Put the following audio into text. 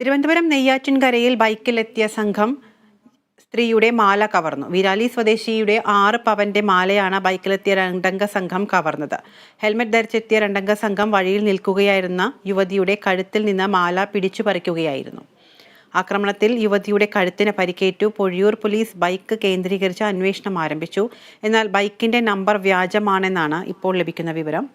തിരുവനന്തപുരം നെയ്യാറ്റിൻകരയിൽ ബൈക്കിലെത്തിയ സംഘം സ്ത്രീയുടെ മാല കവർന്നു. വിരാലി സ്വദേശിയുടെ 6 പവന്റെ മാലയാണ് ബൈക്കിലെത്തിയ രണ്ടംഗ സംഘം കവർന്നത്. ഹെൽമറ്റ് ധരിച്ചെത്തിയ രണ്ടംഗ സംഘം വഴിയിൽ നിൽക്കുകയായിരുന്ന യുവതിയുടെ കഴുത്തിൽ നിന്ന് മാല പിടിച്ചു പറിക്കുകയായിരുന്നു. ആക്രമണത്തിൽ യുവതിയുടെ കഴുത്തിന് പരിക്കേറ്റു. പൊഴിയൂർ പോലീസ് ബൈക്ക് കേന്ദ്രീകരിച്ച് അന്വേഷണം ആരംഭിച്ചു. എന്നാൽ ബൈക്കിന്റെ നമ്പർ വ്യാജമാണെന്നാണ് ഇപ്പോൾ ലഭിക്കുന്ന വിവരം.